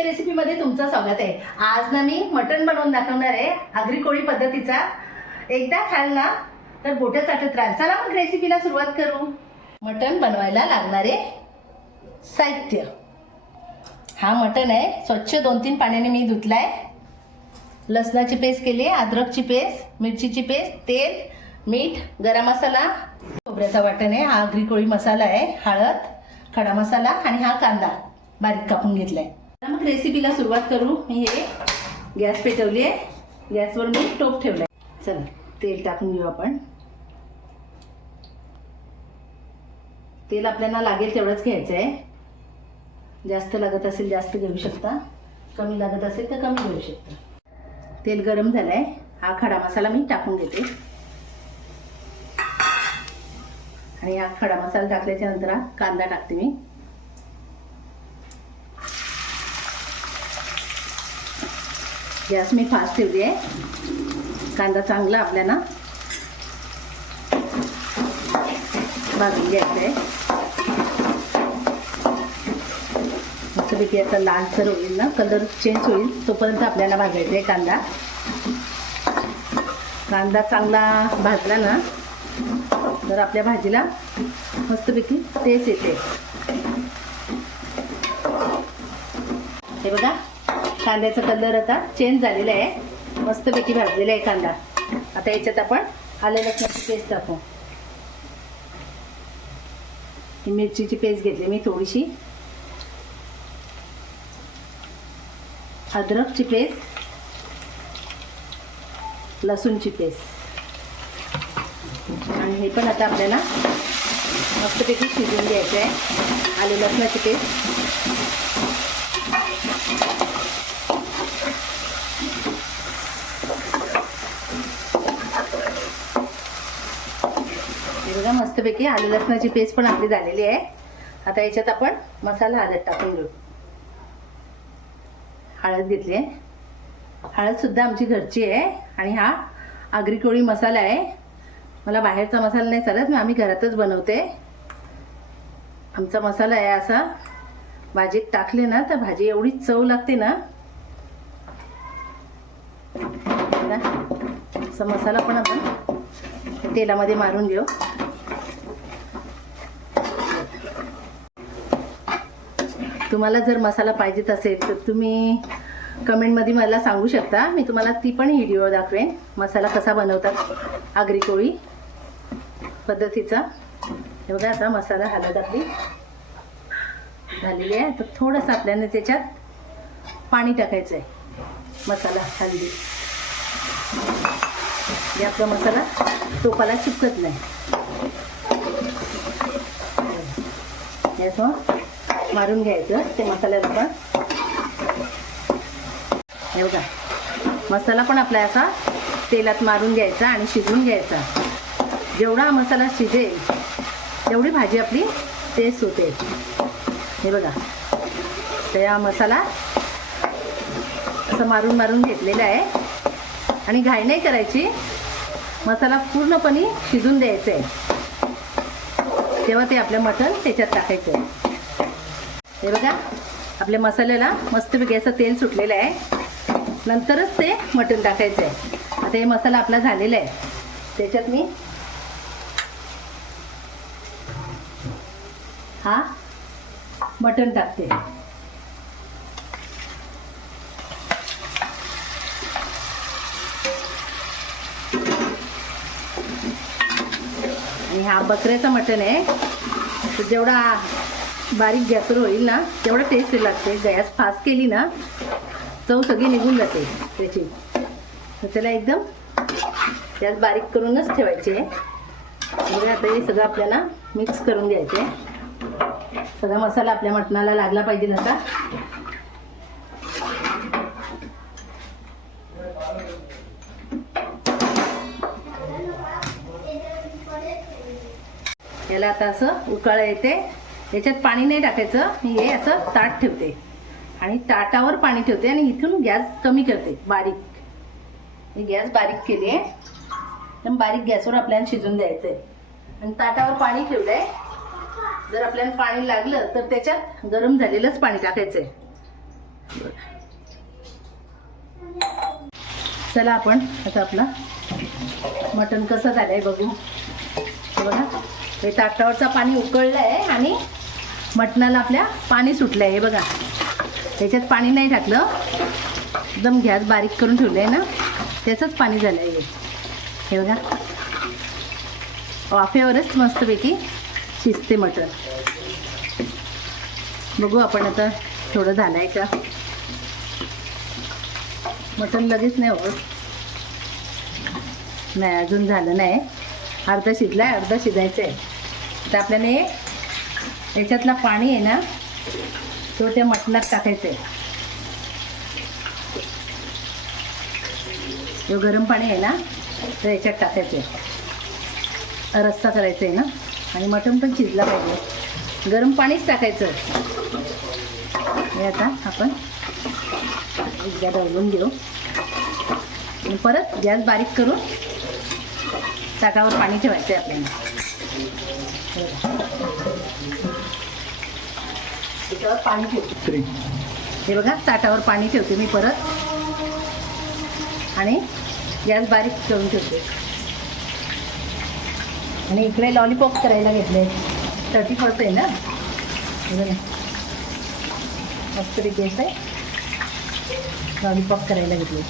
आवडीच्या रेसिपीमध्ये तुमचं स्वागत आहे. आज ना मी मटण बनवून दाखवणार आहे. आगरी कोळी पद्धतीचा. एकदा खाल ना तर बोटं चाटत राहाल. चला मग रेसिपीला सुरुवात करू. मटण बनवायला लागणारे साहित्य. हा मटण आहे. स्वच्छ दोन तीन पाण्याने मी धुतलाय. लसणाची पेस्ट केली आहे अद्रकची पेस्ट मिरचीची पेस्ट तेल मीठ गरम मसाला. खोबऱ्याचा वाटण आहे. हा आगरी कोळी मसाला आहे हळद खडा मसाला आणि हा कांदा बारीक कापून घेतलाय. मग रेसिपीला सुरुवात करू. मी हे गॅस पेटवली आहे. गॅसवर मी टोप ठेवलाय. चला तेल टाकून घेऊ आपण. तेल आपल्याला लागेल तेवढंच घ्यायचं आहे जास्त लागत असेल जास्त घेऊ शकता. कमी लागत असेल तर कमी घेऊ शकता. तेल गरम झालंय. हा खडा मसाला मी टाकून घेते. आणि हा खडा मसाला टाकल्याच्या नंतर हा कांदा टाकते मी. गॅस मी फास्ट ठेवली आहे कांदा चांगला आपल्याला भाजून घ्यायचा आहे मस्तपैकी आता लालसर होईल ना कलर चेंज होईल तोपर्यंत आपल्याला भाजायचा आहे कांदा. कांदा चांगला भाजला ना तर आपल्या भाजीला मस्तपैकी टेस्ट येते. हे बघा. कांद्याचा कलर आता चेंज झालेला आहे. मस्तपैकी भाजलेला आहे कांदा. आता याच्यात आपण आलं लसणाची पेस्ट टाकू. मिरचीची पेस्ट घेतली मी थोडीशी. अद्रकची पेस्ट लसूणची पेस्ट आणि हे पण आता आपल्याला मस्तपैकी शिजवून घ्यायचं आहे. आले लसणाची पेस्ट बघा मस्तपैकी आलं लसणाची पेस्ट पण आपली झालेली आहे. आता याच्यात आपण मसाला हळद टाकून घेऊ. हळद घेतली आहे. हळद सुद्धा आमची घरची आहे आणि हा आगरी कोळी मसाला आहे. मला बाहेरचा मसाला नाही चालत मी आम्ही घरातच बनवते. आमचा मसाला आहे असा. भाजीत टाकले ना तर भाजी एवढी चव लागते ना. असा मसाला पण आपण तेलामध्ये मारून घेऊ. तुम्हाला जर मसाला पाहिजेत असेल तर तुम्ही कमेंटमध्ये मला सांगू शकता. मी तुम्हाला ती पण व्हिडिओ दाखवेन. मसाला कसा बनवतात आगरी कोळी पद्धतीचा. हे बघा आता मसाला हलत आपली झालेली आहे. तर थोडंसं आपल्याला त्याच्यात पाणी टाकायचं आहे मसाला हल्दी. हे आपला मसाला टोपाला चिपकत नाही. मारून घ्यायचं. ते मसाल्याला पण हे बघा. मसाला पण आपला असा तेलात मारून घ्यायचा आणि शिजवून घ्यायचा. जेवढा हा मसाला शिजेल तेवढी भाजी आपली टेस्ट होते. हे बघा. तर हा मसाला असं मारून मारून घेतलेला आहे. आणि घाई नाही करायची. मसाला पूर्णपणे शिजून द्यायचा आहे. तेव्हा ते आपलं मटण त्याच्यात टाकायचं आहे. हे बघा आपल्या मसाल्याला मस्तपैकी असं तेल सुटलेलं आहे. नंतरच ते मटण टाकायचं आहे. आता हे मसाला आपला झालेला आहे. त्याच्यात मी हा मटण टाकते. आणि हा बकऱ्याचा मटण आहे. जेवढा बारीक गॅसवर होईल ना तेवढं टेस्ट लागते. गॅस फास्ट केली ना चव सगळी निघून जाते त्याची. त्याला एकदम गॅस बारीक करूनच ठेवायचे. आहे बघा आता हे सगळं आपल्याला मिक्स करून घ्यायचं. आहे सगळा मसाला आपल्या मटणाला लागला पाहिजे आता. याला आता असं उकाळ येते. याच्यात पाणी नाही टाकायचं. मी हे असं ताट ठेवते. आणि ताटावर पाणी ठेवते आणि इथून गॅस कमी करते बारीक. मी गॅस बारीक केली आहे. एकदम बारीक गॅसवर आपल्याला शिजून द्यायचं आहे आणि ताटावर पाणी ठेवलं आहे जर आपल्याला पाणी लागलं तर त्याच्यात गरम झालेलंच पाणी टाकायचं आहे चला आपण आता आपला मटण कसं झालं आहे बघू बघा हे ताटावरचा पाणी उकळलं आहे आणि मटणाला आपल्या पाणी सुटलं आहे हे बघा. त्याच्यात पाणी नाही टाकलं. एकदम गॅस बारीक करून ठेवलं आहे ना. त्याचंच पाणी झालं आहे हे. हे बघा. वाफेवरच मस्तपैकी शिजते मटण. बघू आपण आता थोडं झालं आहे का? मटण लगेच नाही होत. नाही अजून झालं नाही. अर्धा शिजला आहे अर्धा शिजायचं आहे तर आपल्याने याच्यातला पाणी आहे ना तो त्या मटणात टाकायचं आहे जो गरम पाणी आहे ना तर याच्यात टाकायचं आहे रस्सा करायचा आहे ना आणि मटण पण शिजला पाहिजे. गरम पाणीच टाकायचं. हे आता आपण एकदा दळवून घेऊ. परत गॅस बारीक करून ताटावर पाणी ठेवायचं आहे आपल्याला. त्याच्यावर पाणी ठेवते. हे बघा ताटावर पाणी ठेवते मी परत. आणि गॅस बारीक करून ठेवते. आणि इकडे लॉलीपॉप करायला घेतले थर्टी फर्स्ट आहे ना. मस्त गॅस आहे. लॉलीपॉप करायला घेतले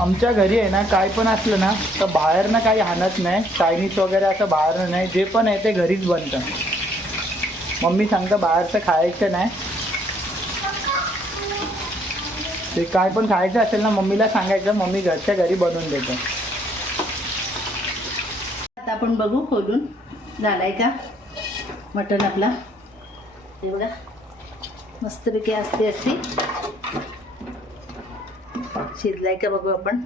आमच्या घरी आहे ना काय पण असलं ना तर बाहेरनं काही आणत नाही. चायनीज वगैरे असं बाहेरनं नाही. जे पण आहे ते घरीच बनतं. मम्मी सांगतं बाहेरचं खायचं नाही. ते काय पण खायचं असेल ना मम्मीला सांगायचं मम्मी घरच्या घरी बनवून देतं. आता आपण बघू खोलून झालाय का? मटण आपला. एवढा बघा मस्तपैकी असते असते. शिजलाय का बघू आपण?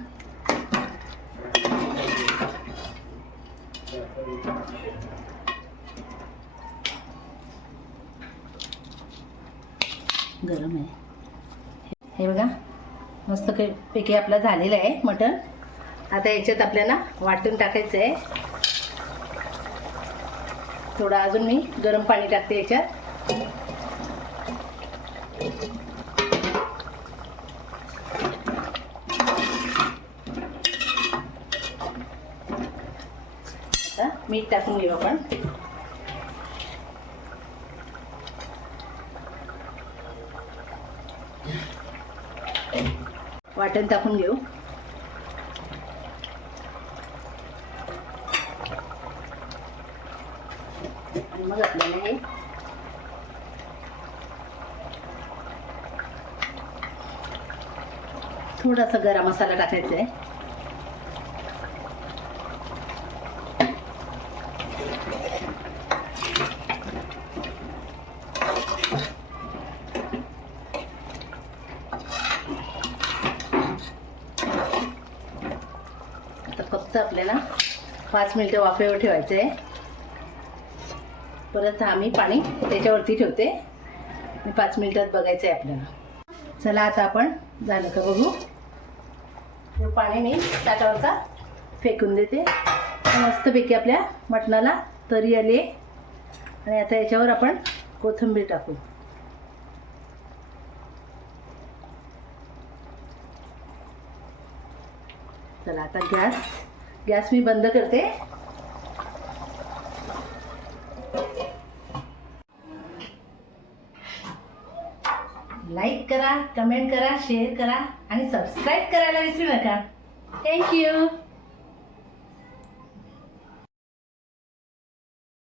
गरम आहे. हे बघा मस्त काही पैकी आपलं झालेलं आहे मटण. आता याच्यात आपल्याला वाटून टाकायचं आहे. थोडं अजून मी गरम पाणी टाकते याच्यात. आता मीठ टाकून घेऊ आपण. वाटण टाकून घेऊ. आणि मग आपल्याला हे थोडासा गरम मसाला टाकायचा आहे. आता आपल्याला पाच मिनटं वाफेवर ठेवायचं आहे परत आम्ही पाणी त्याच्यावरती ठेवते. आणि पाच मिनटात बघायचं आहे आपल्याला. चला आता आपण झालं का बघू. पाणी मी ताटावरचा फेकून देते. मस्तपैकी आपल्या मटणाला तरी आली आहे आणि आता याच्यावर आपण कोथिंबीर टाकू. चला आता गॅस गॅस मी बंद करते. लाईक करा कमेंट करा शेअर करा आणि सबस्क्राईब करायला विसरू नका. थँक्यू